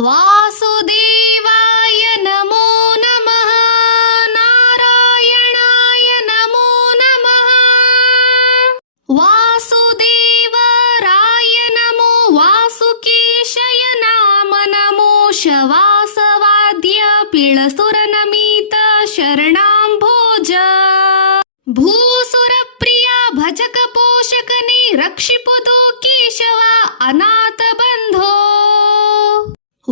ವಾಸುದೇವಾಯ ನಮೋ ನಮಃ. ನಾರಾಯಣಾಯ ನಮೋ ನಮಃ. ವಾಸುದೇವರಾಯ ನಮೋ. ವಾಸುಕೇಶಯ ನಾಮ ನಮೋ. ಶವಾಸವಾದ್ಯ ಪಿಳಸುರ ನಮೀತ ಶರಣಾಂಭೋಜ. ಭೂಸುರ ಪ್ರಿಯ ಭಜಕ ಪೋಷಕನೇ ರಕ್ಷಿಪುದು ಕೇಶವ ಅನಾಥ ಬಂಧೋ.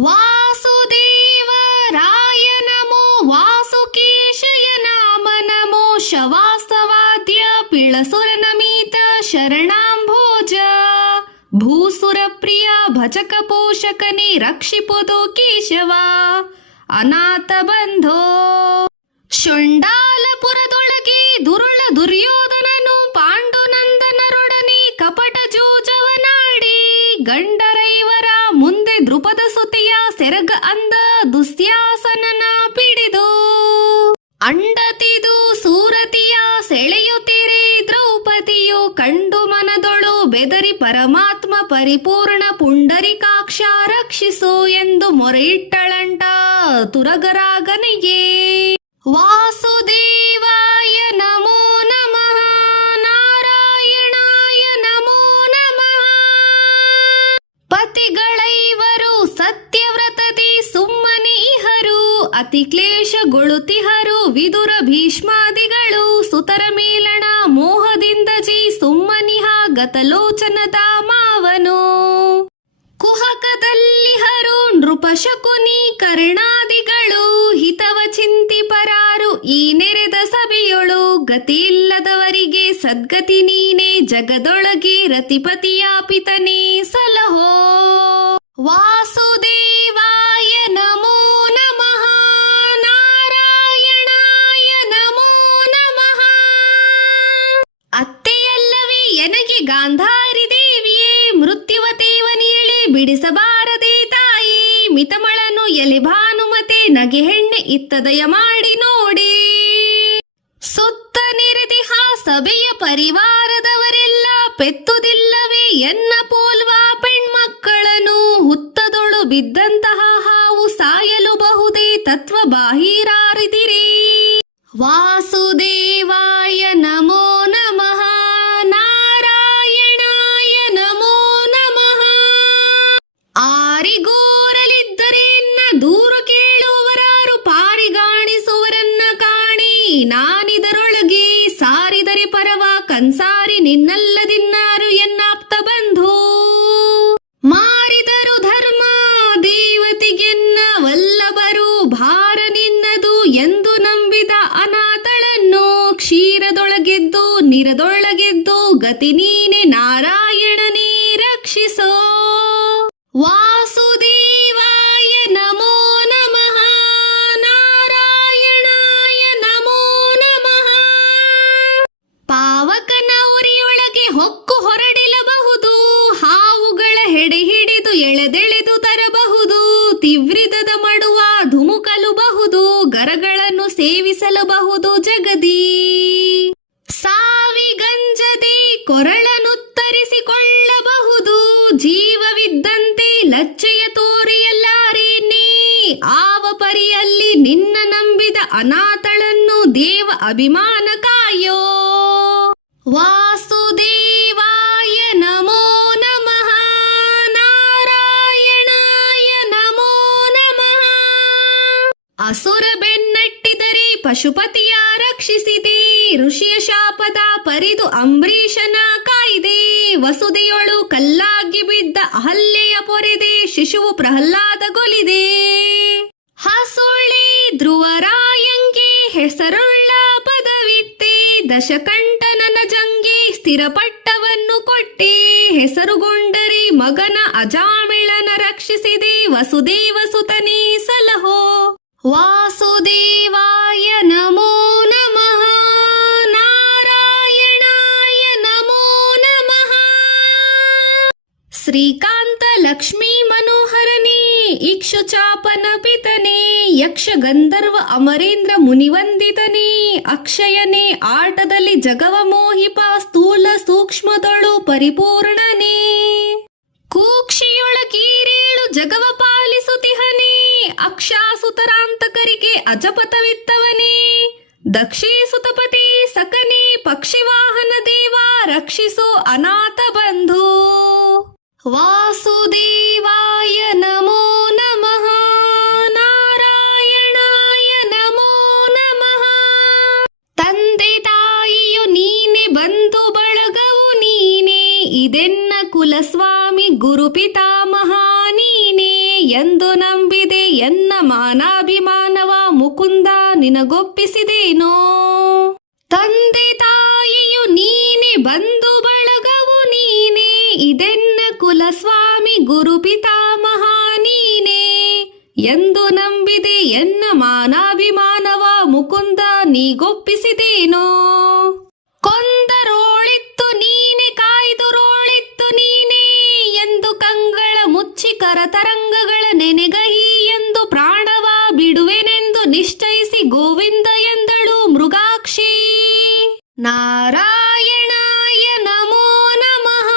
ವಾಸುದೇವರಾಯ ನಮೋ. ವಾಸುಕೇಶಯ ನಾಮ ನಮೋ. ಶವಾಸವಾದ್ಯ ಪಿಳಸುರ ನಮೀತ ಶರಣಾಂಭೋಜ. ಭೂಸುರ ಪ್ರಿಯ ಭಜಕ ಪೋಷಕನೇ ರಕ್ಷಿಪುದು ಕೇಶವ ಅನಾಥ ಬಂಧೋ. ಶೊಂಡಾಲಪುರದೊಳಗೆ ದುರುಳ ದುರ್ಯೋಧನನು ಪಾಂಡುನಂದನರೊಡನೆ ಕಪಟ ಜೂಜವನಾಡಿ ಗಂಡರೈವರ ಮುಂದೆ ದ್ರುಪದ ಸುತೆಯ ಸೆರಗ ಅಂದ ದುಸ್ಯಾಸನನ ಪಿಡಿದು ಅಂಡತಿದು ಸೂರತಿಯ ಸೆಳೆಯುತ್ತಿರೆ. ದ್ರೌಪದಿಯು ಕಂಡು ಮನದೊಳು ಬೆದರಿ ಪರಮಾತ್ಮ ಪರಿಪೂರ್ಣ ಪುಂಡರಿಕಾಕ್ಷ ರಕ್ಷಿಸು ಎಂದು ಮೊರೆಯಿಟ್ಟಳಂಟ ತುರಗರಾಗನಿಗೆ. ವಾಸುದೇವಾಯ ನಮೋ ನಮಃ. ನಾರಾಯಣಾಯ ನಮೋ ನಮಃ. ಪತಿಗಳೈವರು ಸತ್ಯವ್ರತದಿ ಸುಮ್ಮನೆ ಇಹರು ಅತಿ ಕ್ಲೇಶಗೊಳುತಿಹರು. ವಿದುರ ಭೀಷ್ಮಾದಿಗಳು ಸುತರ ಮೇಲಣ ಮೋಹದಿಂದ ಜಿ ಸುಮ್ಮನಿಹ ಗತಲೋಚನದ ಮಾವನು. ಕುಹಕದಲ್ಲಿಹರು ನೃಪಶಕುನಿ ಕರ್ಣಾದಿಗಳು ಹಿತವ ಚಿಂತಿ ಪರಾರು. ಈ ನೆರೆದ ಸಭೆಯೊಳು ಗತಿಯಿಲ್ಲದವರಿಗೆ ಸದ್ಗತಿ ನೀನೆ. ಜಗದೊಳಗೆ ರತಿಪತಿಯ ಪಿತನೇ ಸಲಹೋ. ವಾಸುದೇವಾಯ ನಮೋ ನಮಃ. ನಾರಾಯಣಾಯ ನಮೋ ನಮಃ. ಅತ್ತೆಯಲ್ಲವೇ ಎನಗೆ ಗಾಂಧಾರಿ ದೇವಿಯೇ. ಮೃತ್ಯುವತೇವನಿಯಳೆ ಬಿಡಿಸಬಾರದೆ ತಾಯಿ. ಮಿತಮಳನು ಎಲೆ ಭಾನುಮತೆ ನಗೆ ಹೆಣ್ಣೆ ಇತ್ತದಯ ಮಾಡಿ ನೋಡಿ. ಸುತ್ತ ನೆರೆದಿಹ ಸಭೆಯ ಪರಿವಾರದವರೆಲ್ಲ ಪೆತ್ತುದಿಲ್ಲವೇ ಎನ್ನ ಪೋಲ್ವ ಪೆಣ್ಮಕ್ಕಳನು. ಹುತ್ತದೊಳು ಬಿದ್ದಂತಹ ಹಾವು ಸಾಯಲು ಬಹುದೇ ತತ್ವ ಬಾಹಿರಾರಿದಿರೇ. ವಾಸುದೇವಾಯ ನಮೋ ನಮಃ. ನಾರಾಯಣಾಯ ನಮೋ ನಮಃ. ಆರಿಗೋರಲಿದ್ದರೆನ್ನ ದೂರು ಕೇಳುವರಾರು ಪಾರಿಗಾಣಿಸುವರನ್ನ ಕಾಣಿ. ನಾನಿದರೊಳಗೆ ಸಾರಿದರೆ ಪರವ ಕನ್ಸಾರಿ ನಿನ್ನಲ್ಲದಿನ್ನಾರು ಎನ್ನಾಪ್ತ ಬಂಧು. ಮಾರಿದರು ಧರ್ಮ ದೇವತೆಗೆನ್ನ ವಲ್ಲಭರು ಭಾರ ನಿನ್ನದು ಎಂದು ನಂಬಿದ ಅನಾಥಳನ್ನು. ಕ್ಷೀರದೊಳಗೆದ್ದು ನಿರದೊಳಗೆದ್ದು ಗತಿ ನೀನೆ ನಾರಾಯಣನೇ ರಕ್ಷಿಸೋ. ವಾಸುದೇವಾಯ ನಮೋ ನಮಃ. ನಾರಾಯಣಾಯ ನಮೋ ನಮಃ. ಪಾವಕನ ಉರಿಯೊಳಗೆ ಹೊಕ್ಕು ಹೊರಡಿಲಬಹುದು. ಹಾವುಗಳ ಹೆಡೆ ಹಿಡಿದು ಎಳೆದೆಳೆದು ತರಬಹುದು. ತಿವ್ರಿದದ ಮಡುವ ಧುಮುಕಲುಬಹುದು. ಗರಗಳನ್ನು ಸೇವಿಸಲಬಹುದು ಜಗದಿ. ಸಾವಿಗಂಜದೆ ಕೊರಳನುತ್ತರಿಸಿಕೊಳ್ಳಬಹುದು. ಜೀವವಿದ್ದಂತೆ ಲಜ್ಜೆಯ ತೋರಿಯಲ್ಲಾರೇನೇ. ಆವ ಪರಿಯಲ್ಲಿ ನಿನ್ನ ನಂಬಿದ ಅನಾಥಳನ್ನು ದೇವ ಅಭಿಮಾನ ಕಾಯೋ. ವಾಸುದೇವಾಯ ನಮೋ ನಮಃ. ನಾರಾಯಣಾಯ ನಮೋ ನಮಃ. ಅಸುರ ಬೆನ್ನಟ್ಟಿದರೆ ಪಶುಪತಿಯ ರಕ್ಷಿಸಿದೆ. ಋಷಿಯ ಶಾಪದ ಪರಿದು ಅಂಬರೀಷನ ಕಾಯ್ದೆ. ವಸುದೆಯೊಳು ಕಲ್ಲಾಗಿ ಬಿದ್ದ ಅಹಲ್ಯೆಯ ಪೊರೆದೆ. ಶಿಶುವು ಪ್ರಹ್ಲಾದಗೊಲಿದೆ. ಹಸುಳಿ ಧ್ರುವರಾಯಂಗೆ ಹೆಸರುಳ್ಳ ಪದವಿತ್ತೆ. ದಶಕಂಠನನ ಜಂಗೆ ಸ್ಥಿರಪಟ್ಟವನ್ನು ಕೊಟ್ಟೆ. ಹೆಸರುಗೊಂಡರೆ ಮಗನ ಅಜಾಮಿಳನ ರಕ್ಷಿಸಿದೆ. ವಸುದೇವ ಸುತನೇ ಸಲಹೋ. ವಾಸುದೇವಾಯ ನಮೋ ನಮಃ. ನಾರಾಯಣಾಯ ನಮೋ ನಮಃ. ಶ್ರೀಕಾಂತ ಲಕ್ಷ್ಮೀ ಮನೋಹರನೇ. ಇಕ್ಷುಚಾಪನ ಪಿತನೇ. ಯಕ್ಷ ಗಂಧರ್ವ ಅಮರೇಂದ್ರ ಮುನಿವಂದಿತನೇ. ಅಕ್ಷಯನೇ ಆಟದಲ್ಲಿ ಜಗವ ಮೋಹಿಪ. ಸ್ಥೂಲ ಸೂಕ್ಷ್ಮದೊಳು ಪರಿಪೂರ್ಣನೇ. ಕೂಕ್ಷಿಯೊಳಗೀರೇಳು ಜಗವ ಪಾಲಿಸುತ್ತಿಹ ಅಕ್ಷಾಸುತರಾಂತಕರಿಗೆ ಅಜಪಥವಿತ್ತವನೇ. ದಕ್ಷೀಸುತಪತಿ ಸಕನಿ ಪಕ್ಷಿವಾಹನ ದೇವ ರಕ್ಷಿಸೋ ಅನಾಥ ಬಂಧು. ವಾಸುದೇವಾಯ ನಮೋ ನಮಃ. ನಾರಾಯಣಾಯ ನಮೋ ನಮಃ. ತಂದೆ ತಾಯಿಯು ನೀನೆ, ಬಂಧು ಬಳಗವು ನೀನೆ, ಇದೆನ್ನ ಕುಲಸ್ವಾಮಿ ಗುರು ಪಿತಾಮಹ ನೀನೆ ಎಂದು ನಂಬಿದೆ. ಎನ್ನ ಮಾನಾಭಿಮಾನವ ಮುಕುಂದ ನಿನಗೊಪ್ಪಿಸಿದೇನೋ. ತಂದೆ ತಾಯಿಯು ನೀನೆ, ಬಂಧು ಬಳಗವು ನೀನೆ, ಇದೆನ್ನ ಕುಲಸ್ವಾಮಿ ಗುರು ಪಿತಾಮಹ ನೀನೆ ಎಂದು ನಂಬಿದೆ. ಎನ್ನ ಮಾನಾಭಿಮಾನವ ಮುಕುಂದ ನೀಗೊಪ್ಪಿಸಿದೇನೋ. ಕೊಂದರೋಳಿತ್ತು ನೀನೆ, ಕಾಯ್ದುರೋಳಿತ್ತು ನೀನೆ ಎಂದು ಕಂಗಳ ಮುಚ್ಚಿ ಕರತರಂಗಗಳ ನೆನೆಗಹಿ ಎಂದು ಪ್ರಾಣವ ಬಿಡುವೆನೆಂದು ನಿಶ್ಚಯಿಸಿ ಗೋವಿಂದ ಎಂದಳು ಮೃಗಾಕ್ಷಿ. ನಾರಾಯಣಾಯ ನಮೋ ನಮಃ.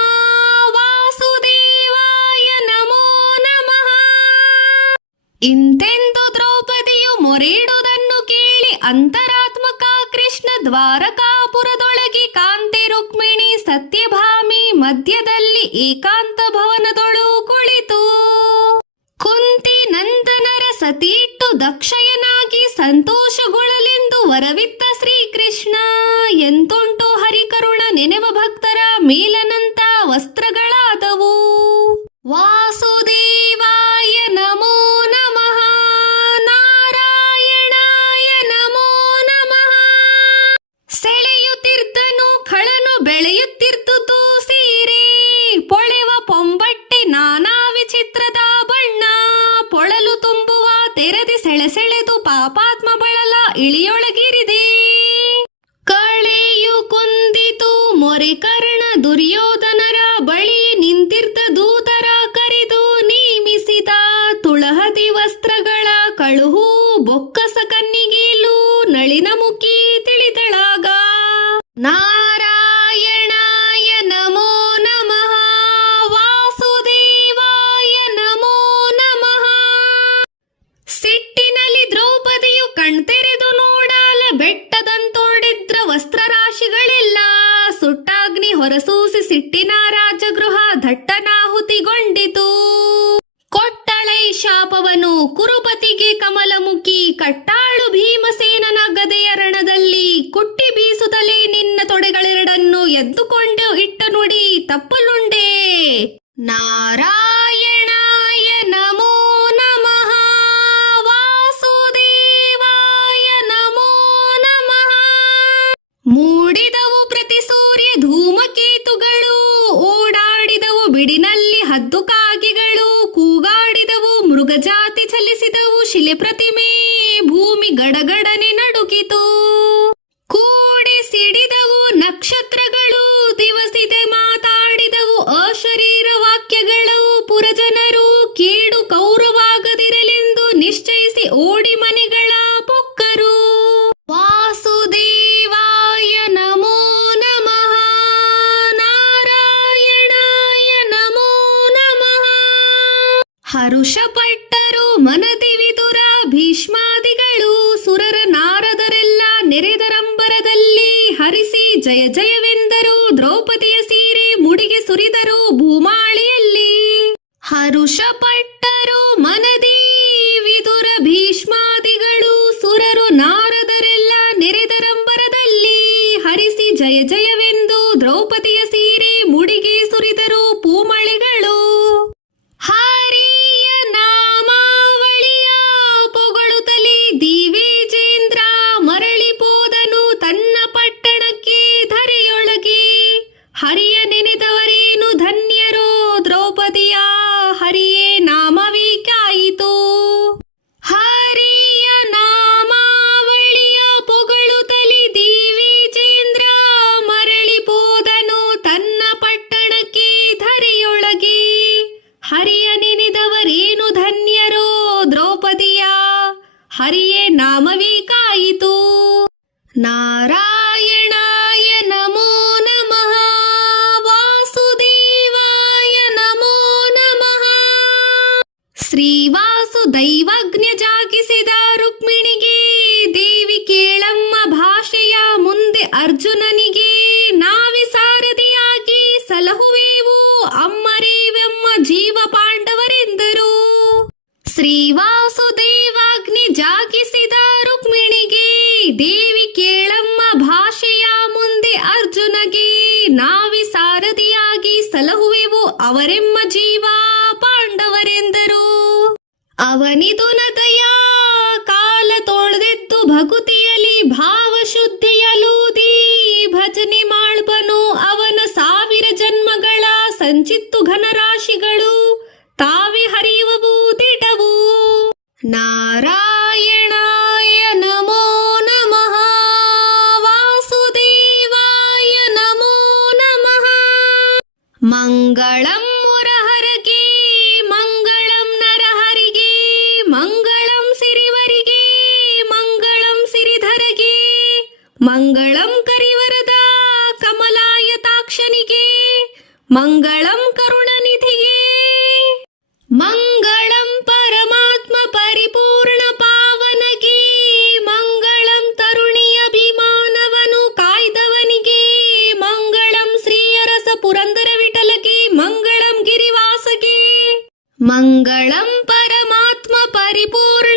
ವಾಸುದೇವಾಯ ನಮೋ ನಮಃ. ಇಂತೆಂದು ದ್ರೌಪದಿಯು ಮೊರೆಯಿಡುವುದನ್ನು ಕೇಳಿ ಅಂತರಾತ್ಮಕ ಕೃಷ್ಣ ದ್ವಾರಕಾಪುರದೊಳಗೆ ಕಾಂತೆ ರುಕ್ಮಿಣಿ ಸತ್ಯಭಾಮಿ ಮಧ್ಯದಲ್ಲಿ ಏಕಾಂತ ಭವನದೊಳು ಕುಳಿತು ಕುಂತಿ ನಂದನರ ಸತಿಯಿಟ್ಟು ದಕ್ಷಯನಾಗಿ ಸಂತೋಷಗೊಳ್ಳಲೆಂದು ವರವಿತ್ತ ಶ್ರೀಕೃಷ್ಣ. ಎಂತುಂಟು ಹರಿಕರುಣ ನೆನೆವ ಭಕ್ತರ ಮೇಲನಂತ ವಸ್ತ್ರಗಳಾದವು. ವಾಸುದೇವಾಯ ನಮೋ ನಮಃ. ನಾರಾಯಣಾಯ ನಮೋ ನಮಃ. ಸೆಳೆಯುತ್ತಿರ್ದನು ಖಳನು ಬೆಳೆಯುತ್ತಿರ್ದುದು ಸೀರೆ, ಪೊಳೆವ ಪೊಂಬಟ್ಟೆ ನಾನಾ ವಿಚಿತ್ರದ ಬಣ್ಣ, ಪೊಳಲು ತುಂಬುವ ತೆರೆದಿ ಸೆಳೆಸೆಳೆದು ಪಾಪಾತ್ಮ ಬಳಲ ಇಳಿಯೊಳಗಿರಿದೆ. ಕಳೆಯು ಕುಂದಿತು ಮೊರೆ ಕರ್ಣ ದುರ್ಯೋಧನರ ಬಳಿ ನಿಂತಿರ್ದ ದೂತರ ಕರೆದು ನೇಮಿಸಿದ. ತುಳಹದಿ ವಸ್ತ್ರಗಳ ಕಳುಹು ಬೊಕ್ಕಸ ಕನ್ನಿಗೇಲು ನಳಿನ ಮುಖಿ ತಿಳಿದಳಾಗ. ನಾರಾಯಣಾಯ ನಮೋ ನಮಃ. ವಾಸುದೇವಾಯ ನಮೋ ನಮಃ. ಸಿಟ್ಟಿನಲ್ಲಿ ದ್ರೌಪದಿಯು ಕಣ್ತೆರೆದು ನೋಡಾಲ ಬೆಟ್ಟದಂತೋಡಿದ್ರ ವಸ್ತ್ರರಾಶಿಗಳೆಲ್ಲ. ಸುಟ್ಟಾಗ್ನಿ ಹೊರಸೂಸಿ ಸಿಟ್ಟಿನ ರಾಜಗೃಹ ದಟ್ಟನಾಹುತಿಗೊಂಡಿತು. ಕೊಟ್ಟಳೈ ಶಾಪವನು ಕುರುಪತಿಗೆ ಕಮಲಮುಖಿ, ಕಟ್ಟಾಳು ಭೀಮಸೇನನ ಗದೆಯ ರಣದಲ್ಲಿ ಕುಟ್ಟಿ ಬೀಸುತ್ತಲೇ ನಿನ್ನ ತೊಡೆಗಳೆರಡನ್ನು ಎದ್ದುಕೊಂಡು ಇಟ್ಟ ನುಡಿ ತಪ್ಪಲುಂಡೆ. ನಾರಾಯಣಾಯ ನಮೋ ನಮಃ. ವಾಸುದೇವಾಯ ನಮೋ ನಮಃ. ಮೂಡಿದವು ಪ್ರತಿ ಸೂರ್ಯ ಧೂಮಕೇತುಗಳು, ಓಡಾಡಿದವು ಬಿಡಿನಲ್ಲಿ ಹದ್ದು ಕಾಗಿಗಳು, ಕೂಗಾಡಿದವು ಮೃಗಜಾತಿ ಚಲಿಸಿದವು ಶಿಲೆ ಪ್ರತಿಮೆ, ಭೂಮಿ ಗಡಗಡನೆ ನಡುಕಿತು. ಕೂಡಿ ಸಿಡಿದವು ನಕ್ಷತ್ರಗಳು, ದಿವಸಿದೆ ಮಾತಾಡಿದವು ಅಶರೀರ ವಾಕ್ಯಗಳು. ಪುರಜನರು ಕೇಡು ಕೌರವಾಗದಿರಲೆಂದು ನಿಶ್ಚಯಿಸಿ ಓಡಿ ಮನೆಗಳ ಪೊಕ್ಕರು. ವಾಸುದೇವಾಯ ನಮೋ ನಮಃ. ನಾರಾಯಣಾಯ ನಮೋ ನಮಃ. ಹರುಷಪಟ್ಟರು ಮನದಿ ವಿದುರ ಭೀಷ್ಮಾದಿಗಳು, ಸುರರ ನಾರದರೆಲ್ಲ ನೆರೆದರಂಬರದಲ್ಲಿ ಹರಿಸಿ ಜಯ ಜಯವೆಂದರು. ದ್ರೌಪದಿಯ ಸೀರೆ ಮುಡಿಗೆ ಸುರಿದರು ಭೂಮಾಳಿಯಲ್ಲಿ. ಹರುಷಪಟ್ಟರು ಮನದಿ ವಿದುರ ಭೀಷ್ಮಾದಿಗಳು, ಸುರರು ನಾರದರೆಲ್ಲ ನೆರೆದರಂಬರದಲ್ಲಿ ಹರಿಸಿ ಜಯ ಜಯವೆಂದು ದ್ರೌಪದಿಯ ಸೀರೆ ಮುಡಿಗೆ ಸುರಿದರು ಪೂಮಳೆಗಳು. ಹರಿಯ ನಾಮಾವಳಿಯ ಪೊಗಳುತ್ತಲೇ ದಿವೇಜೇಂದ್ರ ಮರಳಿ ಪೋದನು ತನ್ನ ಪಟ್ಟಣಕ್ಕೆ ಧರೆಯೊಳಗೆ. ಹರಿಯ ನೆನೆದವರೇನು ಧನ್ಯರೋ, ದ್ರೌಪದಿಯ ಹರಿಯೇ ನಾಮವೇ ಕಾಯಿತು. ಹರಿಯ ನಾಮಾವಳಿಯ ಪೊಗಳುತ್ತಲೇ ದಿವೇಜೇಂದ್ರ ಮರಳಿ ಪೋದನು ತನ್ನ ಪಟ್ಟಣಕ್ಕೆ ಧರೆಯೊಳಗೆ. ಹರಿಯ ನೆನೆದವರೇನು ಧನ್ಯರೋ, ದ್ರೌಪದಿಯ ಹರಿಯೇ ನಾಮವೇ ಕಾಯಿತು. ನಾರಾಯಣಾಯ ನಮೋ ನಮಃ. ವಾಸುದೇವಾಯ ನಮೋ ನಮಃ. ಶ್ರೀವಾ ವಾಸುದೈವಾಜ್ಞೆ ಜಾಗಿಸಿದ ರುಕ್ಮಿಣಿಗೆ ದೇವಿ ಕೇಳಮ್ಮ ಭಾಷೆಯ ಮುಂದೆ ಅರ್ಜುನನಿಗೆ ನಾವಿ ಸಾರಥಿಯಾಗಿ ಸಲಹುವೆವು ಅಮ್ಮರೇವೆಮ್ಮ ಜೀವ ಪಾಂಡವರೆಂದರು. ಶ್ರೀವಾಸುದೇವಾಗ್ನಿ ಜಾಗಿಸಿದ ರುಕ್ಮಿಣಿಗೆ ದೇವಿ ಕೇಳಮ್ಮ ಭಾಷೆಯ ಮುಂದೆ ಅರ್ಜುನಗೆ ನಾವಿ ಸಾರಥಿಯಾಗಿ ಸಲಹುವೆವು ಅವರೆಮ್ಮ ಜೀವ ಪಾಂಡವರೆಂದರು. ಅವನಿದು ನದಯ ಕಾಲ ತೊಳೆದೆದ್ದು ಭಕುತಿಯಲಿ ಭಾವಶುದ್ಧಿಯಲೂದಿ ಭಜನೆ ಮಾಡ್ಬನು ಅವನ 1000 ಜನ್ಮಗಳ ಸಂಚಿತ್ತು ಘನರಾಶಿಗಳು ತಾವಿ ಹರಿಯುವವು ದಿಟವು. ನಾರಾಯಣಾಯ ನಮೋ ನಮಃ ವಾಸುದೇವಾಯ ನಮೋ ನಮಃ. ಮಂಗಳಂ ಮುರಹರಗೆ ಮಂಗಳಂ ನರಹರಿಗೆ ಮಂಗಳಂ ಸಿರಿವರಿಗೆ ಮಂಗಳಂ ಸಿರಿಧರಗೆ ಮಂಗಳಂ ಕರಿವರದ ಕಮಲಾಯತಾಕ್ಷನಿಗೆ ಮಂಗಳಂ ಕರುಣನಿಧಿಗೆ ಮಂಗಳಂ ಪರಮಾತ್ಮ ಪರಿಪೂರ್ಣ ಪಾವನಗೆ ಮಂಗಳಂ ತರುಣಿ ಅಭಿಮಾನವನು ಕಾಯ್ದವನಿಗೆ ಮಂಗಳಂ ಶ್ರೀಯರಸ ಪುರಂದರ ವಿಠಲಗೆ ಮಂಗಳಂ ಗಿರಿವಾಸಗೆ ಮಂಗಳಂ ಪರಮಾತ್ಮ ಪರಿಪೂರ್ಣ